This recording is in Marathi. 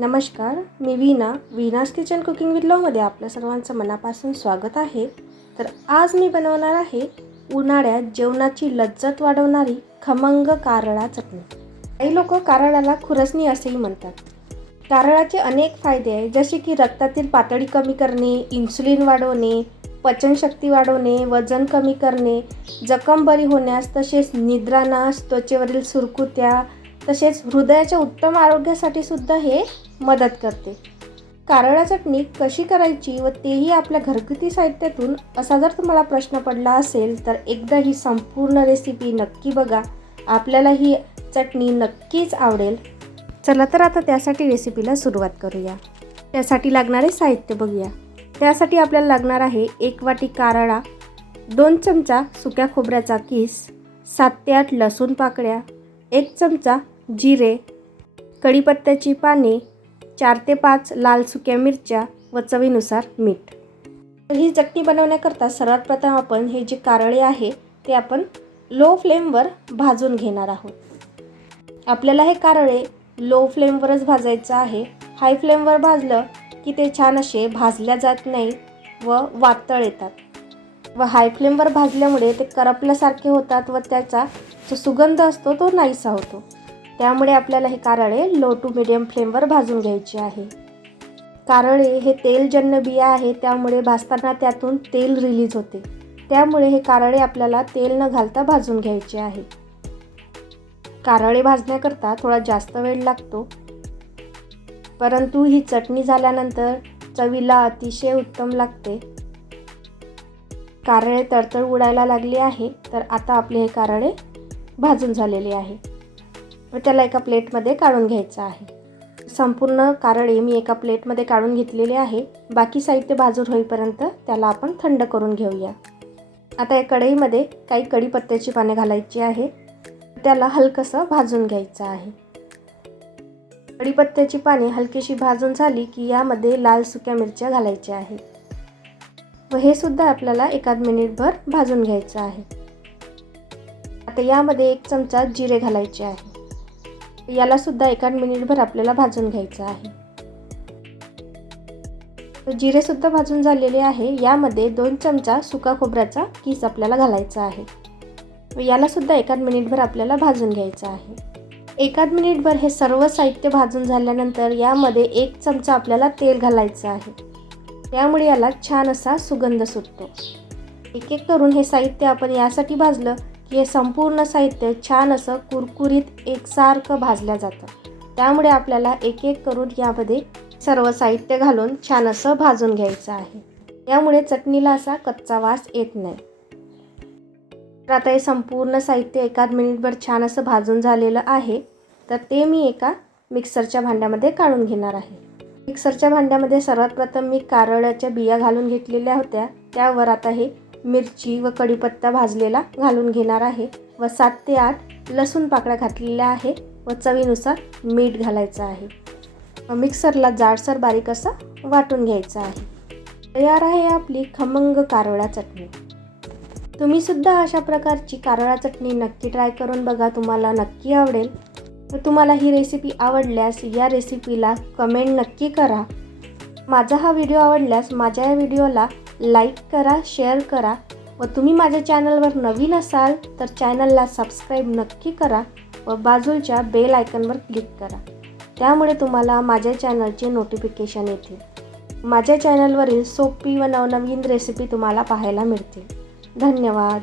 नमस्कार मी Veena Veena's kitchen cooking with लॉमध्ये आपलं सर्वांचं मनापासून स्वागत आहे. तर आज मी बनवणार आहे उन्हाळ्यात जेवणाची लज्जत वाढवणारी खमंग कारळा चटणी. काही लोक कारळाला खुरसणी असेही म्हणतात. कारळाचे अनेक फायदे आहे जसे की रक्तातील पातळी कमी करणे इन्सुलिन वाढवणे पचनशक्ती वाढवणे वजन कमी करणे जखम बरी होण्यास तसेच निद्रानाश त्वचेवरील सुरकुत्या तसेच हृदयाच्या उत्तम आरोग्यासाठी सुद्धा हे मदत करते. कारळा चटणी कशी करायची व तेही आपल्या घरगुती साहित्यातून असा जर तुम्हाला प्रश्न पडला असेल तर एकदा ही संपूर्ण रेसिपी नक्की बघा. आपल्याला ही चटणी नक्कीच आवडेल. चला तर आता त्यासाठी रेसिपीला सुरुवात करूया. त्यासाठी लागणारे साहित्य बघूया. त्यासाठी आपल्याला लागणार आहे एक वाटी कारळा दोन चमचा सुक्या खोबऱ्याचा किस सात ते आठ लसूण पाकळ्या एक चमचा जिरे कढीपत्त्याची पाने चार ते पाच लाल सुक्या मिरच्या व चवीनुसार मीठ. तर ही चटणी बनवण्याकरता सर्वात प्रथम आपण हे जे कारळे आहे ते आपण लो फ्लेमवर भाजून घेणार आहोत. आपल्याला हे कारळे लो फ्लेमवरच भाजायचं आहे. हाय फ्लेमवर भाजलं की ते छान असे भाजल्या जात नाही व वातळ येतात. व हाय फ्लेमवर भाजल्यामुळे ते करपल्यासारखे होतात व त्याचा जो सुगंध असतो तो नाहीसा होतो. त्यामुळे आपल्याला हे कारळे लो टू मिडियम फ्लेमवर भाजून घ्यायचे आहे. कारळे हे तेलजन्य बिया आहे त्यामुळे भाजताना त्यातून तेल रिलीज होते. त्यामुळे हे कारळे आपल्याला तेल न घालता भाजून घ्यायचे आहे. कारळे भाजण्याकरता थोडा जास्त वेळ लागतो. परंतु ही चटणी झाल्यानंतर चवीला अतिशय उत्तम लागते. कारळे तडतड उडायला लागली आहे तर आता आपले हे कारळे भाजून झालेले आहे. व त्याला एका प्लेटमध्ये काढून घ्यायचं आहे. संपूर्ण कारळे मी एका प्लेटमध्ये काढून घेतलेले आहे. बाकी साहित्य भाजून होईपर्यंत त्याला आपण थंड करून घेऊया. आता या कढईमध्ये काही कढीपत्त्याची पाने घालायची आहे. त्याला हलकंसं भाजून घ्यायचं आहे. कढीपत्त्याची पाने हलकीशी भाजून झाली की यामध्ये लाल सुक्या मिरच्या घालायच्या आहेत व हे सुद्धा आपल्याला एकाद मिनिटभर भाजून घ्यायचं आहे. आता यामध्ये एक चमचा जिरे घालायचे आहे. यालासुद्धा एका एकाद मिनिटभर आपल्याला भाजून घ्यायचं आहे. जिरेसुद्धा भाजून झालेले आहे. यामध्ये दोन चमचा सुका खोबऱ्याचा किस आपल्याला घालायचा आहे. यालासुद्धा एकाद मिनिटभर आपल्याला भाजून घ्यायचं आहे. एकाद मिनिटभर हे सर्व साहित्य भाजून झाल्यानंतर यामध्ये एक चमचा आपल्याला तेल घालायचं आहे. त्यामुळे याला छान असा सुगंध सुटतो. एक एक करून हे साहित्य आपण यासाठी भाजलं हे संपूर्ण साहित्य छान असं कुरकुरीत एकसारखं भाजलं जातं. त्यामुळे आपल्याला एक एक करून यामध्ये सर्व साहित्य घालून छान असं भाजून घ्यायचं आहे. यामुळे चटणीला असा कच्चा वास येत नाही. तर आता हे संपूर्ण साहित्य एकाद मिनिटभर छान असं भाजून झालेलं आहे. तर ते मी एका मिक्सरच्या भांड्यामध्ये काढून घेणार आहे. मिक्सरच्या भांड्यामध्ये सर्वात प्रथम मी कारळ्याच्या बिया घालून घेतलेल्या होत्या. त्यावर आता हे मिरची व कढीपत्ता भाजलेला घालून घेणार आहे. व सात ते आठ लसूण पाकळ्या घातलेल्या आहे व चवीनुसार मीठ घालायचं आहे. व मिक्सरला जाडसर बारीक असं वाटून घ्यायचं आहे. तयार आहे आपली खमंग कारळा चटणी. तुम्ही सुद्धा अशा प्रकारची कारळा चटणी नक्की ट्राय करून बघा तुम्हाला नक्की आवडेल. तर तुम्हाला ही रेसिपी आवडल्यास या रेसिपीला कमेंट नक्की करा. माझा हा व्हिडिओ आवडल्यास माझ्या या व्हिडिओला लाईक करा शेअर करा व तुम्ही माझ्या चॅनलवर नवीन असाल तर चॅनलला सबस्क्राईब नक्की करा व बाजूच्या बेल आयकनवर क्लिक करा. त्यामुळे तुम्हाला माझ्या चॅनलचे नोटिफिकेशन येतील. माझ्या चॅनलवरील सोपी व नवनवीन रेसिपी तुम्हाला पाहायला मिळतील. धन्यवाद.